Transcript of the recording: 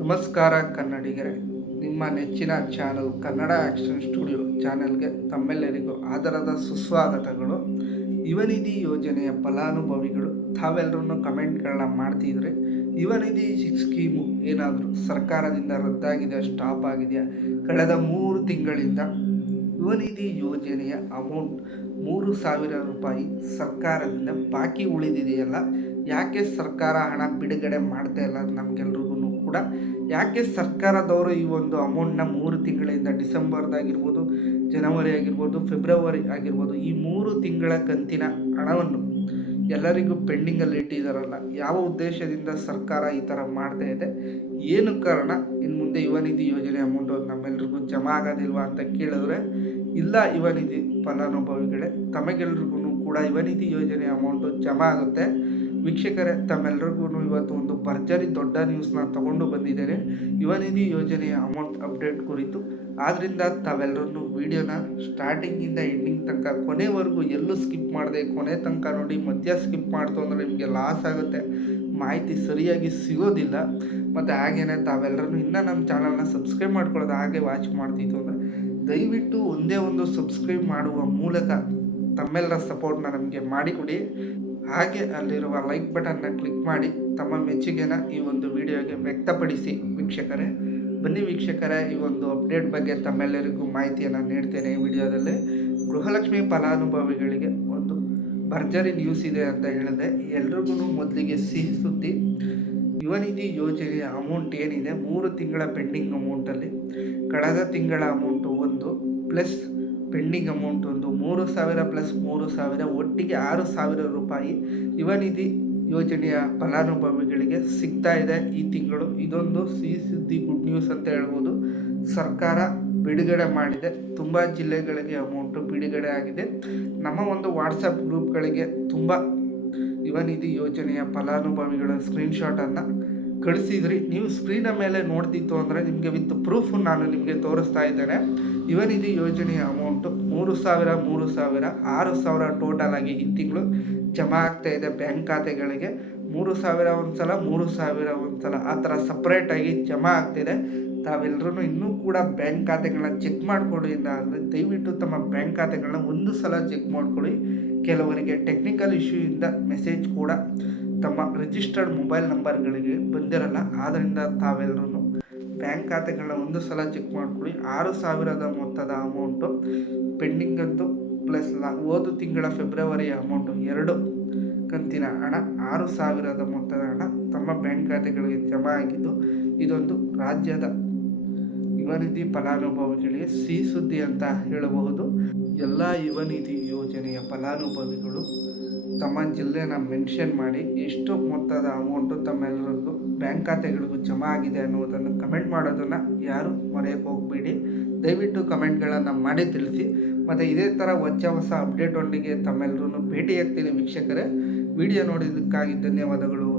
ನಮಸ್ಕಾರ ಕನ್ನಡಿಗರೇ, ನಿಮ್ಮ ನೆಚ್ಚಿನ ಚಾನಲ್ ಕನ್ನಡ ಆ್ಯಕ್ಷನ್ ಸ್ಟುಡಿಯೋ ಚಾನೆಲ್ಗೆ ತಮ್ಮೆಲ್ಲರಿಗೂ ಆದರದ ಸುಸ್ವಾಗತಗಳು. ಯುವನಿಧಿ ಯೋಜನೆಯ ಫಲಾನುಭವಿಗಳು ತಾವೆಲ್ಲರೂ ಕಮೆಂಟ್ಗಳನ್ನ ಮಾಡ್ತಿದ್ರೆ, ಯುವನಿಧಿ ಸ್ಕೀಮು ಏನಾದರೂ ಸರ್ಕಾರದಿಂದ ರದ್ದಾಗಿದೆ, ಸ್ಟಾಪ್ ಆಗಿದೆಯಾ? ಕಳೆದ 3 ತಿಂಗಳಿಂದ ಯುವನಿಧಿ ಯೋಜನೆಯ ಅಮೌಂಟ್ 3,000 ರೂಪಾಯಿ ಸರ್ಕಾರದಿಂದ ಬಾಕಿ ಉಳಿದಿದೆಯಲ್ಲ, ಯಾಕೆ ಸರ್ಕಾರ ಹಣ ಬಿಡುಗಡೆ ಮಾಡ್ತಾ ಇಲ್ಲ? ನಮಗೆಲ್ರಿಗೂ ಕೂಡ ಯಾಕೆ ಸರ್ಕಾರದವರು ಈ ಒಂದು ಅಮೌಂಟ್ನ 3 ತಿಂಗಳಿಂದ, ಡಿಸೆಂಬರ್ದಾಗಿರ್ಬೋದು, ಜನವರಿ ಆಗಿರ್ಬೋದು, ಫೆಬ್ರವರಿ ಆಗಿರ್ಬೋದು, ಈ 3 ತಿಂಗಳ ಕಂತಿನ ಹಣವನ್ನು ಎಲ್ಲರಿಗೂ ಪೆಂಡಿಂಗಲ್ಲಿ ಇಟ್ಟಿದ್ದಾರಲ್ಲ, ಯಾವ ಉದ್ದೇಶದಿಂದ ಸರ್ಕಾರ ಈ ಥರ ಮಾಡ್ತಾ ಇದೆ? ಏನು ಕಾರಣ? ಇನ್ನು ಮುಂದೆ ಯುವನಿಧಿ ಯೋಜನೆ ಅಮೌಂಟು ನಮ್ಮೆಲ್ರಿಗೂ ಜಮಾ ಆಗೋದಿಲ್ವಾ ಅಂತ ಕೇಳಿದ್ರೆ, ಇಲ್ಲ ಯುವನಿಧಿ ಫಲಾನುಭವಿಗಳೇ, ತಮಗೆಲ್ರಿಗೂ ಕೂಡ ಯುವನಿಧಿ ಯೋಜನೆ ಅಮೌಂಟು ಜಮಾ ಆಗುತ್ತೆ. ವೀಕ್ಷಕರೇ, ತಮ್ಮೆಲ್ಲರಿಗೂ ಇವತ್ತು ಒಂದು ಭರ್ಜರಿ ದೊಡ್ಡ ನ್ಯೂಸ್ನ ತಗೊಂಡು ಬಂದಿದ್ದೇನೆ, ಯುವನಿಧಿ ಯೋಜನೆಯ ಅಮೌಂಟ್ ಅಪ್ಡೇಟ್ ಕುರಿತು. ಆದ್ದರಿಂದ ತಾವೆಲ್ಲರೂ ವಿಡಿಯೋನ ಸ್ಟಾರ್ಟಿಂಗಿಂದ ಎಂಡಿಂಗ್ ತನಕ ಕೊನೆವರೆಗೂ ಎಲ್ಲೂ ಸ್ಕಿಪ್ ಮಾಡದೆ ಕೊನೆ ತನಕ ನೋಡಿ. ಮಧ್ಯ ಸ್ಕಿಪ್ ಮಾಡ್ತು ಅಂದರೆ ನಿಮಗೆ ಲಾಸ್ ಆಗುತ್ತೆ, ಮಾಹಿತಿ ಸರಿಯಾಗಿ ಸಿಗೋದಿಲ್ಲ. ಮತ್ತು ಹಾಗೇನೆ ತಾವೆಲ್ಲರೂ ಇನ್ನೂ ನಮ್ಮ ಚಾನಲ್ನ ಸಬ್ಸ್ಕ್ರೈಬ್ ಮಾಡ್ಕೊಳ್ಳೋದು ಹಾಗೆ ವಾಚ್ ಮಾಡ್ತಿತ್ತು ಅಂದರೆ ದಯವಿಟ್ಟು ಒಂದೇ ಒಂದು ಸಬ್ಸ್ಕ್ರೈಬ್ ಮಾಡುವ ಮೂಲಕ ತಮ್ಮೆಲ್ಲರ ಸಪೋರ್ಟ್ನ ನಮಗೆ ಮಾಡಿಕೊಡಿ. ಹಾಗೆ ಅಲ್ಲಿರುವ ಲೈಕ್ ಬಟನ್ನ ಕ್ಲಿಕ್ ಮಾಡಿ ತಮ್ಮ ಮೆಚ್ಚುಗೆನ ಈ ಒಂದು ವಿಡಿಯೋಗೆ ವ್ಯಕ್ತಪಡಿಸಿ. ವೀಕ್ಷಕರೇ, ಬನ್ನಿ ವೀಕ್ಷಕರೇ, ಈ ಒಂದು ಅಪ್ಡೇಟ್ ಬಗ್ಗೆ ತಮ್ಮೆಲ್ಲರಿಗೂ ಮಾಹಿತಿಯನ್ನು ನೀಡ್ತೇನೆ ಈ ವಿಡಿಯೋದಲ್ಲಿ. ಗೃಹಲಕ್ಷ್ಮಿ ಫಲಾನುಭವಿಗಳಿಗೆ ಒಂದು ಭರ್ಜರಿ ನ್ಯೂಸ್ ಇದೆ ಅಂತ ಹೇಳಿದೆ. ಎಲ್ರಿಗೂ ಮೊದಲಿಗೆ ಸಿಹಿ ಸುದ್ದಿ. ಯುವನಿಧಿ ಯೋಜನೆಯ ಅಮೌಂಟ್ ಏನಿದೆ, 3 ತಿಂಗಳ ಪೆಂಡಿಂಗ್ ಅಮೌಂಟಲ್ಲಿ ಕಳೆದ ತಿಂಗಳ amount 1 plus pending amount 3,000 plus 3,000 ಒಟ್ಟಿಗೆ 6,000 ರೂಪಾಯಿ ಯುವನಿಧಿ ಯೋಜನೆಯ ಫಲಾನುಭವಿಗಳಿಗೆ ಸಿಗ್ತಾ ಇದೆ ಈ ತಿಂಗಳು. ಇದೊಂದು ಸಿಹಿ ಸುದ್ದಿ, ಗುಡ್ ನ್ಯೂಸ್ ಅಂತ ಹೇಳ್ಬೋದು. ಸರ್ಕಾರ ಬಿಡುಗಡೆ ಮಾಡಿದೆ, ತುಂಬ ಜಿಲ್ಲೆಗಳಿಗೆ ಅಮೌಂಟು ಬಿಡುಗಡೆ ಆಗಿದೆ. ನಮ್ಮ ಒಂದು ವಾಟ್ಸಪ್ ಗ್ರೂಪ್ಗಳಿಗೆ ತುಂಬ ಯುವನಿಧಿ ಯೋಜನೆಯ ಫಲಾನುಭವಿಗಳ ಸ್ಕ್ರೀನ್ಶಾಟನ್ನು ಕಳಿಸಿದ್ರಿ. ನೀವು ಸ್ಕ್ರೀನ ಮೇಲೆ ನೋಡ್ತಿತ್ತು ಅಂದರೆ ನಿಮಗೆ ವಿತ್ ಪ್ರೂಫ್ ನಾನು ನಿಮಗೆ ತೋರಿಸ್ತಾ ಇದ್ದೇನೆ. ಯುವನಿಧಿ ಯೋಜನೆಯ ಅಮೌಂಟು 3,000 6,000 ಟೋಟಲ್ ಆಗಿ ಈ ತಿಂಗಳು ಜಮಾ ಆಗ್ತಾ ಇದೆ ಬ್ಯಾಂಕ್ ಖಾತೆಗಳಿಗೆ. 3,000 ಒಂದು ಸಲ, 3,000 ಒಂದು ಸಲ, ಆ ಥರ ಸಪ್ರೇಟಾಗಿ ಜಮಾ ಆಗ್ತಿದೆ. ತಾವೆಲ್ಲರೂ ಇನ್ನೂ ಕೂಡ ಬ್ಯಾಂಕ್ ಖಾತೆಗಳನ್ನ ಚೆಕ್ ಮಾಡಿಕೊಡಿ ಅಂದರೆ ದಯವಿಟ್ಟು ತಮ್ಮ ಬ್ಯಾಂಕ್ ಖಾತೆಗಳನ್ನ ಒಂದು ಸಲ ಚೆಕ್ ಮಾಡ್ಕೊಳ್ಳಿ. ಕೆಲವರಿಗೆ ಟೆಕ್ನಿಕಲ್ ಇಶ್ಯೂಯಿಂದ ಮೆಸೇಜ್ ಕೂಡ ತಮ್ಮ ರಿಜಿಸ್ಟರ್ಡ್ ಮೊಬೈಲ್ ನಂಬರ್ಗಳಿಗೆ ಬಂದಿರಲ್ಲ. ಆದ್ದರಿಂದ ತಾವೆಲ್ಲರೂ ಬ್ಯಾಂಕ್ ಖಾತೆಗಳನ್ನ ಒಂದು ಸಲ ಚೆಕ್ ಮಾಡ್ಕೊಳ್ಳಿ. 6,000 ಮೊತ್ತದ ಅಮೌಂಟು ಪೆಂಡಿಂಗ್ ಅಂತೂ ಪ್ಲಸ್ ಹೋದ ತಿಂಗಳ ಫೆಬ್ರವರಿಯ ಅಮೌಂಟು 2 ಕಂತಿನ ಹಣ 6,000 ಮೊತ್ತದ ಹಣ ತಮ್ಮ ಬ್ಯಾಂಕ್ ಖಾತೆಗಳಿಗೆ ಜಮಾ ಆಗಿದ್ದು, ಇದೊಂದು ರಾಜ್ಯದ ಯುವನಿಧಿ ಫಲಾನುಭವಿಗಳಿಗೆ ಸಿಹಿ ಸುದ್ದಿ ಅಂತ ಹೇಳಬಹುದು. ಎಲ್ಲ ಯುವನಿಧಿ ಯೋಜನೆಯ ಫಲಾನುಭವಿಗಳು ತಮ್ಮ ಜಿಲ್ಲೆನ ಮೆನ್ಷನ್ ಮಾಡಿ ಎಷ್ಟು ಮೊತ್ತದ ಅಮೌಂಟು ತಮ್ಮೆಲ್ಲರಿಗೂ ಬ್ಯಾಂಕ್ ಖಾತೆಗಳಿಗೂ ಜಮಾ ಆಗಿದೆ ಅನ್ನೋದನ್ನು ಕಮೆಂಟ್ ಮಾಡೋದನ್ನು ಯಾರು ಮರೆಯೋಕ್ಕೆ ಹೋಗಬೇಡಿ. ದಯವಿಟ್ಟು ಕಮೆಂಟ್ಗಳನ್ನು ಮಾಡಿ ತಿಳಿಸಿ. ಮತ್ತು ಇದೇ ಥರ ಹೊಸ ಅಪ್ಡೇಟ್ ಒಂದಿಗೆ ತಮ್ಮೆಲ್ಲರೂ ಭೇಟಿಯಾಗ್ತೀನಿ ವೀಕ್ಷಕರೇ. ವಿಡಿಯೋ ನೋಡಿದ್ದಕ್ಕಾಗಿ ಧನ್ಯವಾದಗಳು.